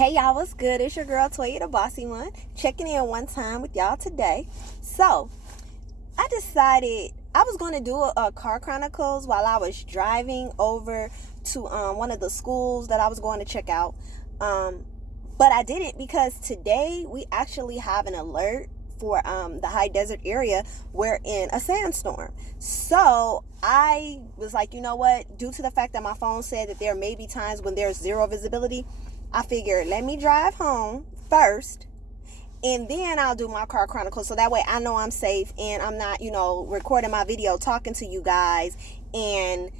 Hey y'all, what's good? It's your girl Toya the Bossy One, checking in one time with y'all today. So, I decided I was going to do a car chronicles while I was driving over to one of the schools that I was going to check out. But I didn't because today we actually have an alert for the high desert area. We're in a sandstorm. So I was like, you know what? Due to the fact that my phone said that there may be times when there's zero visibility, I figured let me drive home first and then I'll do my car chronicles, so that way I know I'm safe and I'm not, recording my video talking to you guys and,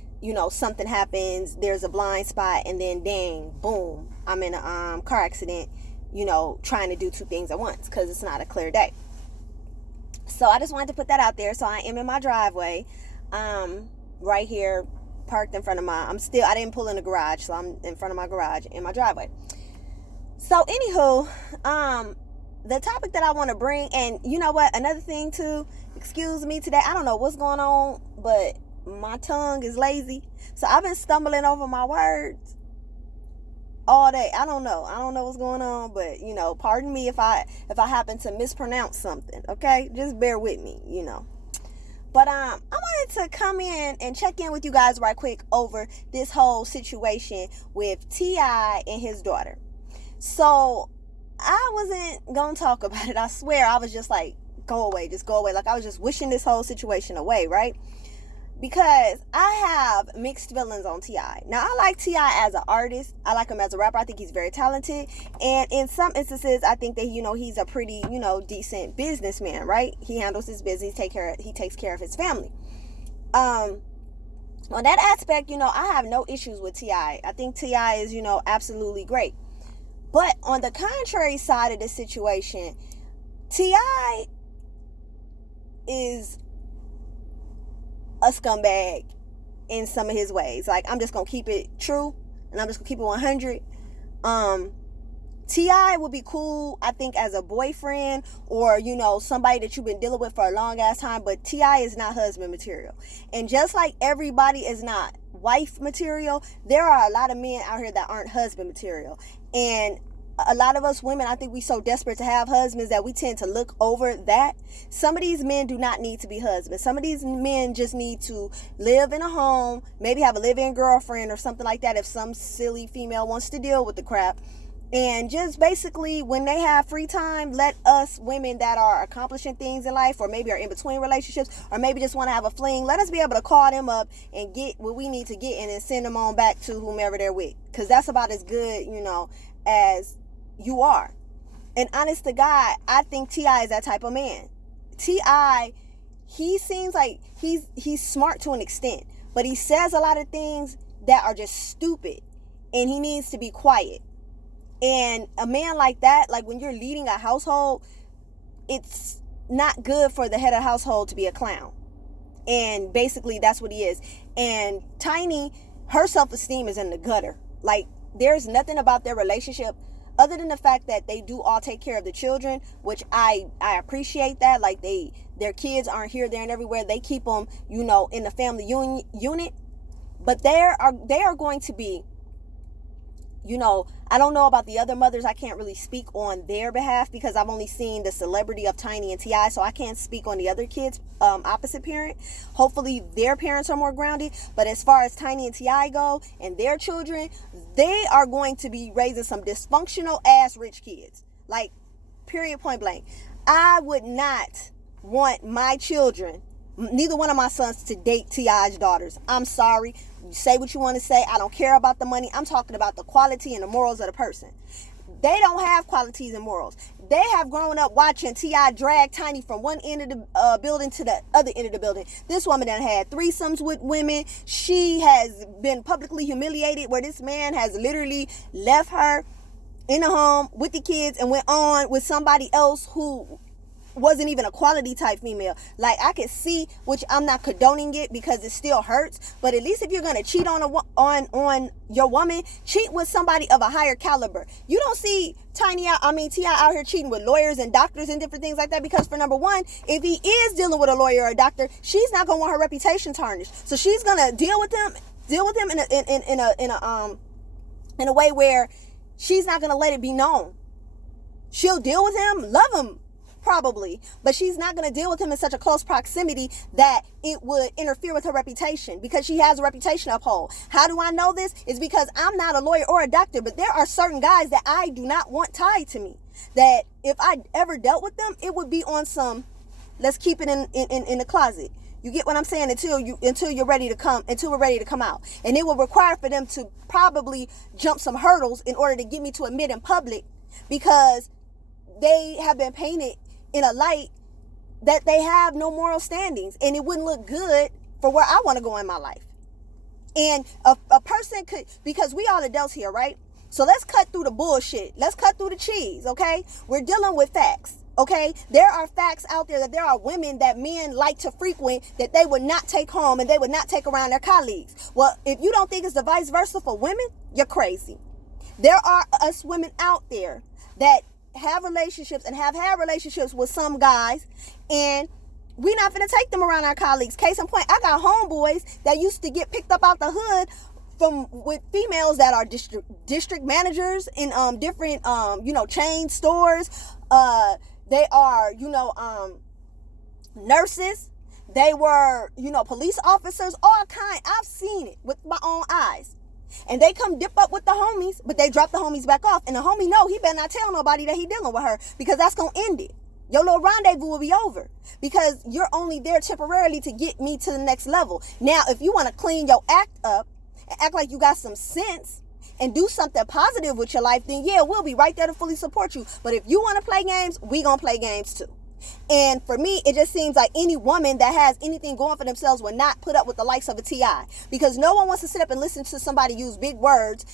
something happens, there's a blind spot, and then dang, boom, I'm in a car accident, trying to do two things at once because it's not a clear day. So I just wanted to put that out there. So I am in my driveway, right here, parked in front of I didn't pull in the garage, so I'm in front of my garage in my driveway. So anywho, the topic that I want to bring, and you know what, another thing too, excuse me today, I don't know what's going on, but my tongue is lazy, so I've been stumbling over my words all day. I don't know what's going on, but pardon me if I happen to mispronounce something, okay? Just bear with me, But I wanted to come in and check in with you guys right quick over this whole situation with T.I. and his daughter. So I wasn't gonna talk about it. I swear, I was just like, go away, just go away. Like, I was just wishing this whole situation away, right? Because I have mixed feelings on T.I. Now, I like T.I. as an artist. I like him as a rapper. I think he's very talented. And in some instances, I think that, he's a pretty, decent businessman, right? He handles his business. He takes care of his family. On that aspect, I have no issues with T.I. I think T.I. is, absolutely great. But on the contrary side of the situation, T.I. is a scumbag in some of his ways. Like, I'm just gonna keep it true, and I'm just gonna keep it 100. T.I. would be cool, I think, as a boyfriend or, somebody that you've been dealing with for a long ass time, but T.I. is not husband material. And just like everybody is not wife material, there are a lot of men out here that aren't husband material. And a lot of us women, I think we so desperate to have husbands that we tend to look over that. Some of these men do not need to be husbands. Some of these men just need to live in a home, maybe have a live-in girlfriend or something like that if some silly female wants to deal with the crap. And just basically, when they have free time, let us women that are accomplishing things in life, or maybe are in between relationships, or maybe just want to have a fling, let us be able to call them up and get what we need to get and then send them on back to whomever they're with. Because that's about as good, as you are. And honest to God, I think T.I. is that type of man. T.I., he seems like he's smart to an extent, but he says a lot of things that are just stupid, and he needs to be quiet. And a man like that, like when you're leading a household, it's not good for the head of the household to be a clown. And basically that's what he is. And Tiny, her self-esteem is in the gutter. Like, there's nothing about their relationship other than the fact that they do all take care of the children, which I appreciate that. Like, their kids aren't here, there, and everywhere. They keep them, in the family unit. But they are going to be, I don't know about the other mothers. I can't really speak on their behalf because I've only seen the celebrity of Tiny and T.I., so I can't speak on the other kids, opposite parent. Hopefully their parents are more grounded. But as far as Tiny and T.I. go and their children, they are going to be raising some dysfunctional ass rich kids. Like, period, point blank. I would not want my children, neither one of my sons, to date T.I.'s daughters. I'm sorry. You say what you want to say. I don't care about the money. I'm talking about the quality and the morals of the person. They don't have qualities and morals. They have grown up watching T.I. drag Tiny from one end of the building to the other end of the building. This woman done had threesomes with women. She has been publicly humiliated, where this man has literally left her in the home with the kids and went on with somebody else who wasn't even a quality type female. Like, I could see, which I'm not condoning it because it still hurts, but at least if you're gonna cheat on your woman, cheat with somebody of a higher caliber. You don't see T.I. out here cheating with lawyers and doctors and different things like that, because for number one, if he is dealing with a lawyer or a doctor, she's not gonna want her reputation tarnished. So she's gonna deal with him in a way where she's not going to let it be known. She'll deal with him, love him, probably, but she's not going to deal with him in such a close proximity that it would interfere with her reputation, because she has a reputation to uphold. How do I know this? It's because I'm not a lawyer or a doctor, but there are certain guys that I do not want tied to me, that if I ever dealt with them, it would be on some, let's keep it in the closet. You get what I'm saying? Until we're ready to come out. And it will require for them to probably jump some hurdles in order to get me to admit in public, because they have been painted in a light that they have no moral standings, and it wouldn't look good for where I want to go in my life. And a person could, because we all adults here, right? So let's cut through the bullshit. Let's cut through the cheese, okay? We're dealing with facts, okay? There are facts out there that there are women that men like to frequent that they would not take home and they would not take around their colleagues. Well, if you don't think it's the vice versa for women, you're crazy. There are us women out there that have relationships and have had relationships with some guys, and we're not going to take them around our colleagues. Case in point, I got homeboys that used to get picked up out the hood with females that are district managers in different chain stores. They are nurses. They were police officers, all kind. I've seen it with my own eyes. And they come dip up with the homies, but they drop the homies back off. And the homie know he better not tell nobody that he dealing with her, because that's going to end it. Your little rendezvous will be over, because you're only there temporarily to get me to the next level. Now, if you want to clean your act up and act like you got some sense and do something positive with your life, then yeah, we'll be right there to fully support you. But if you want to play games, we going to play games too. And for me, it just seems like any woman that has anything going for themselves will not put up with the likes of a T.I. Because no one wants to sit up and listen to somebody use big words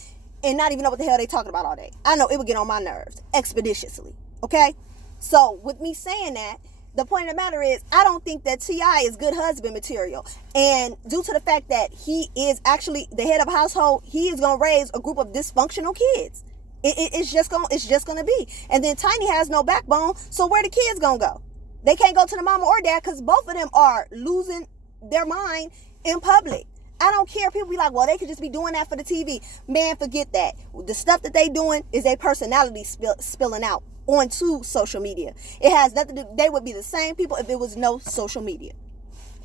and not even know what the hell they talking about all day. I know it would get on my nerves expeditiously. Okay? So with me saying that, the point of the matter is, I don't think that T.I. is good husband material. And due to the fact that he is actually the head of a household, he is going to raise a group of dysfunctional kids. It's just gonna be. And then Tiny has no backbone, so where the kids gonna go? They can't go to the mama or dad, because both of them are losing their mind in public. I don't care. People be like, well, they could just be doing that for the TV. Man, forget that. The stuff that they doing is their personality spilling out onto social media. It has nothing to do. They would be the same people if it was no social media.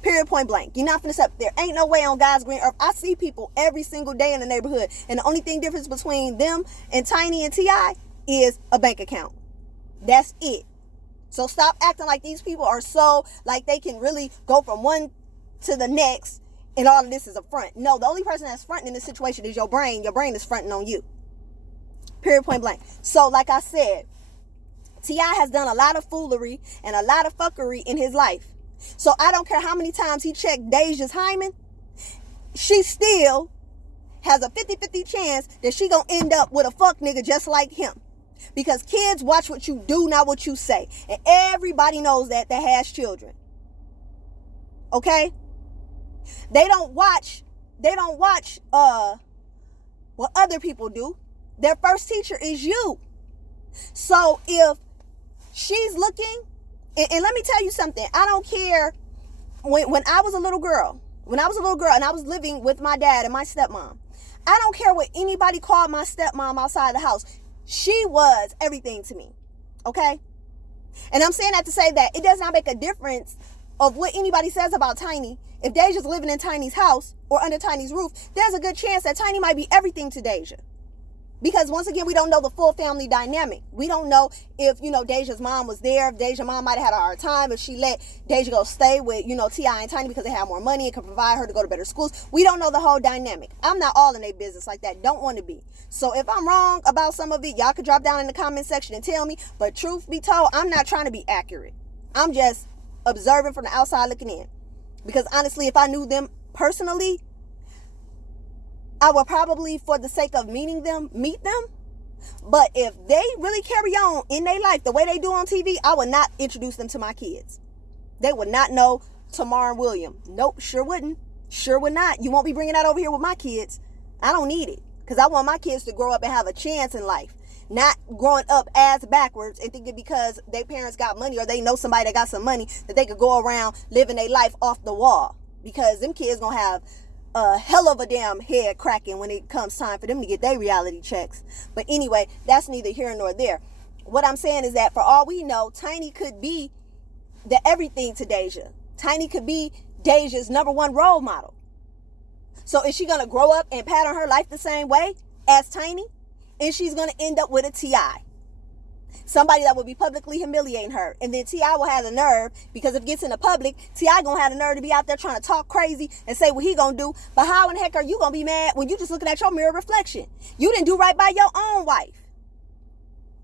Period, point blank. You're not finna step there. Ain't no way on God's green earth. I see people every single day in the neighborhood, and the only thing difference between them and Tiny and T.I. is a bank account. That's it. So stop acting like these people are so, like they can really go from one to the next, and all of this is a front. No, the only person that's fronting in this situation is your brain. Your brain is fronting on you. Period, point blank. So like I said, T.I. has done a lot of foolery and a lot of fuckery in his life. So I don't care how many times he checked Deja's hymen, she still has a 50-50 chance that she gonna end up with a fuck nigga just like him. Because kids watch what you do, not what you say. And everybody knows that has children. Okay? They don't watch what other people do. Their first teacher is you. So if she's looking, and let me tell you something. I don't care. When I was a little girl, and I was living with my dad and my stepmom, I don't care what anybody called my stepmom outside the house. She was everything to me. Okay? And I'm saying that to say that it does not make a difference of what anybody says about Tiny. If Deja's living in Tiny's house or under Tiny's roof, there's a good chance that Tiny might be everything to Deja. Because once again, we don't know the full family dynamic. We don't know if, Deja's mom was there, if Deja's mom might have had a hard time, if she let Deja go stay with, T.I. and Tiny because they have more money and can provide her to go to better schools. We don't know the whole dynamic. I'm not all in their business like that. Don't want to be. So if I'm wrong about some of it, y'all could drop down in the comment section and tell me. But truth be told, I'm not trying to be accurate. I'm just observing from the outside looking in. Because honestly, if I knew them personally, I would probably, for the sake of meeting them, meet them. But if they really carry on in their life the way they do on TV, I would not introduce them to my kids. They would not know Tamar and William. Nope, sure wouldn't. Sure would not. You won't be bringing that over here with my kids. I don't need it. Because I want my kids to grow up and have a chance in life. Not growing up ass backwards and thinking because their parents got money or they know somebody that got some money that they could go around living their life off the wall. Because them kids gonna have a hell of a damn head cracking when it comes time for them to get their reality checks. But anyway, that's neither here nor there. What I'm saying is that for all we know, Tiny could be the everything to Deja. Tiny could be Deja's number one role model. So is she going to grow up and pattern her life the same way as Tiny? And she's going to end up with a T.I. Somebody that will be publicly humiliating her. And then T.I. will have the nerve, because if it gets in the public, T.I. going to have the nerve to be out there trying to talk crazy and say what he going to do. But how in the heck are you going to be mad when you just looking at your mirror reflection? You didn't do right by your own wife.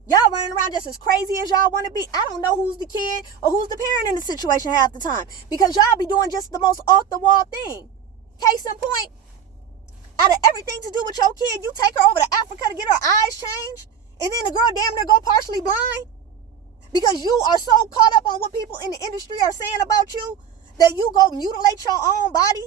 Y'all running around just as crazy as y'all want to be. I don't know who's the kid or who's the parent in the situation half the time, because y'all be doing just the most off the wall thing. Case in point, out of everything to do with your kid, you take her over to Africa to get her eyes changed, and then the girl damn near go partially blind because you are so caught up on what people in the industry are saying about you that you go mutilate your own body.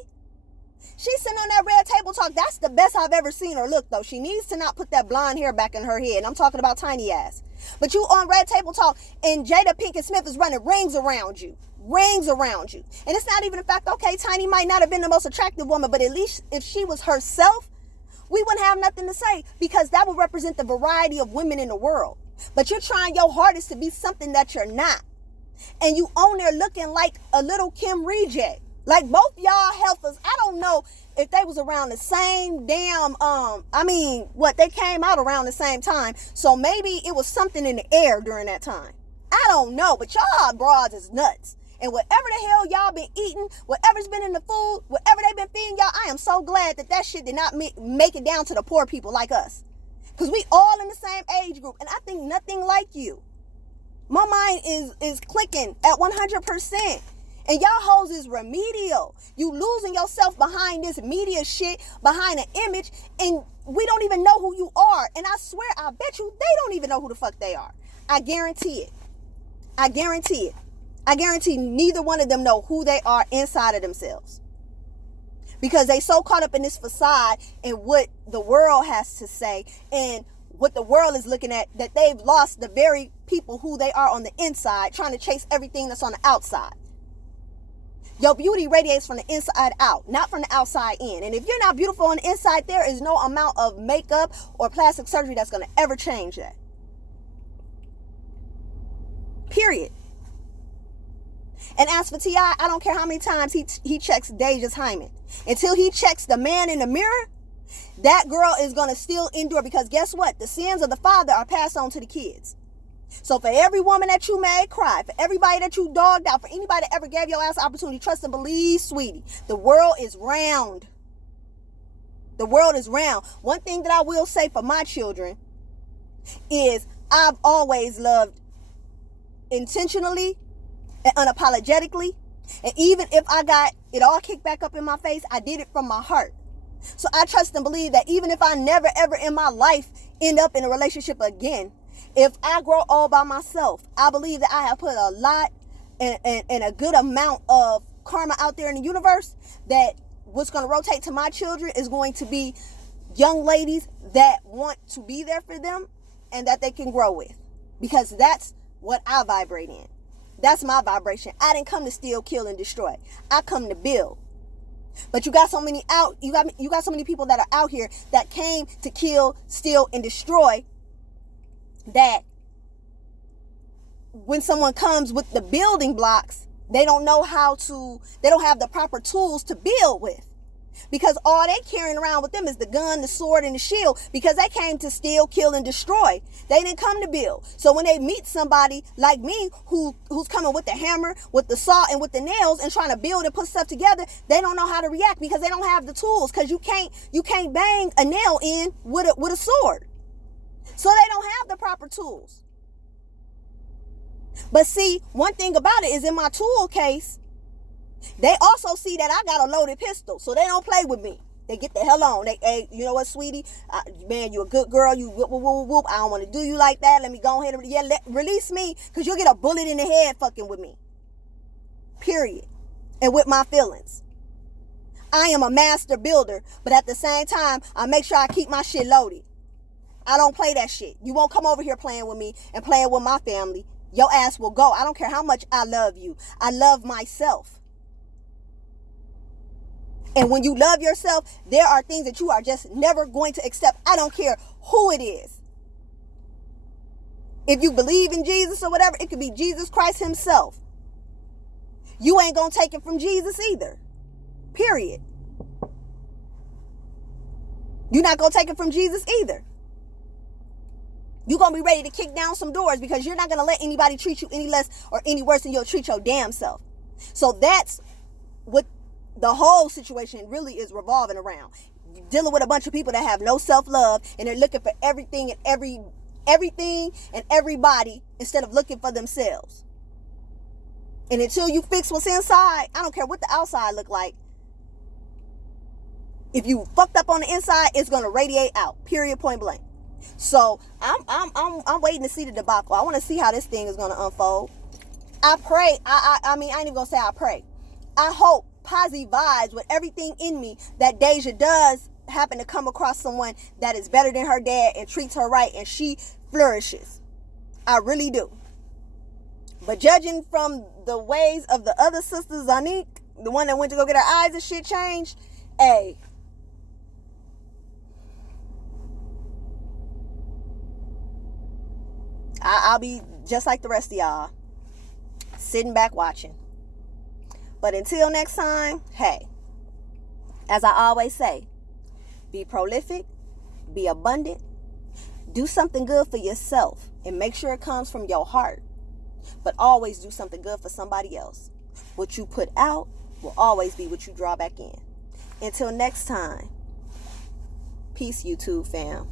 She's sitting on that red table talk. That's the best I've ever seen her look, though. She needs to not put that blonde hair back in her head. I'm talking about Tiny ass. But you on red table talk, and Jada Pinkett Smith is running rings around you. Rings around you. And it's not even the fact, okay, Tiny might not have been the most attractive woman, but at least if she was herself, we wouldn't have nothing to say, because that would represent the variety of women in the world. But you're trying your hardest to be something that you're not. And you on there looking like a little Kim reject. Like both y'all heifers, I don't know if they was around the same damn, they came out around the same time. So maybe it was something in the air during that time. I don't know, but y'all broads is nuts. And whatever the hell y'all been eating, whatever's been in the food, whatever they been feeding y'all, I am so glad that shit did not make it down to the poor people like us. Because we all in the same age group, and I think nothing like you. My mind is clicking at 100%. And y'all hoes is remedial. You losing yourself behind this media shit, behind an image, and we don't even know who you are. And I swear, I bet you they don't even know who the fuck they are. I guarantee it. I guarantee it. I guarantee neither one of them know who they are inside of themselves. Because they so caught up in this facade and what the world has to say and what the world is looking at, that they've lost the very people who they are on the inside, trying to chase everything that's on the outside. Your beauty radiates from the inside out, not from the outside in. And if you're not beautiful on the inside, there is no amount of makeup or plastic surgery that's going to ever change that. Period. And as for T.I., I don't care how many times he checks Deja's hymen. Until he checks the man in the mirror, that girl is going to still endure, because guess what? The sins of the father are passed on to the kids. So for every woman that you made cry, for everybody that you dogged out, for anybody that ever gave your ass opportunity, trust and believe, sweetie, the world is round. The world is round. One thing that I will say for my children is I've always loved intentionally and unapologetically. And even if I got it all kicked back up in my face, I did it from my heart. So I trust and believe that even if I never ever in my life end up in a relationship again, if I grow all by myself, I believe that I have put a lot and a good amount of karma out there in the universe, that what's going to rotate to my children is going to be young ladies that want to be there for them and that they can grow with. Because that's what I vibrate in. That's my vibration. I didn't come to steal, kill, and destroy. I come to build. But you got so many so many people that are out here that came to kill, steal, and destroy, that when someone comes with the building blocks, they don't have the proper tools to build with. Because all they carrying around with them is the gun, the sword, and the shield, because they came to steal, kill, and destroy. They didn't come to build. So when they meet somebody like me who's coming with the hammer, with the saw, and with the nails and trying to build and put stuff together, they don't know how to react because they don't have the tools. Because you can't bang a nail in with a sword. So they don't have the proper tools. But see, one thing about it is, in my tool case, they also see that I got a loaded pistol, so they don't play with me. They get the hell on. Hey, you know what, sweetie? Man, you a good girl. You whoop, whoop, whoop, whoop. I don't want to do you like that. Let me go ahead and release me, because you'll get a bullet in the head fucking with me. Period. And with my feelings. I am a master builder, but at the same time, I make sure I keep my shit loaded. I don't play that shit. You won't come over here playing with me and playing with my family. Your ass will go. I don't care how much I love you. I love myself. And when you love yourself, there are things that you are just never going to accept. I don't care who it is. If you believe in Jesus or whatever, it could be Jesus Christ himself. You ain't going to take it from Jesus either. Period. You're not going to take it from Jesus either. You're going to be ready to kick down some doors because you're not going to let anybody treat you any less or any worse than you'll treat your damn self. So that's what the whole situation really is revolving around. You're dealing with a bunch of people that have no self-love and they're looking for everything and everything and everybody instead of looking for themselves. And until you fix what's inside, I don't care what the outside look like. If you fucked up on the inside, it's going to radiate out. Period, point blank. So I'm waiting to see the debacle. I want to see how this thing is going to unfold. I pray. I mean, I ain't even going to say I pray. I hope positive vibes with everything in me that Deja does happen to come across someone that is better than her dad and treats her right and she flourishes. I really do. But judging from the ways of the other sisters, Zanique, the one that went to go get her eyes and shit changed, hey, I'll be just like the rest of y'all, sitting back watching. But until next time, hey, as I always say, be prolific, be abundant, do something good for yourself, and make sure it comes from your heart. But always do something good for somebody else. What you put out will always be what you draw back in. Until next time, peace, YouTube fam.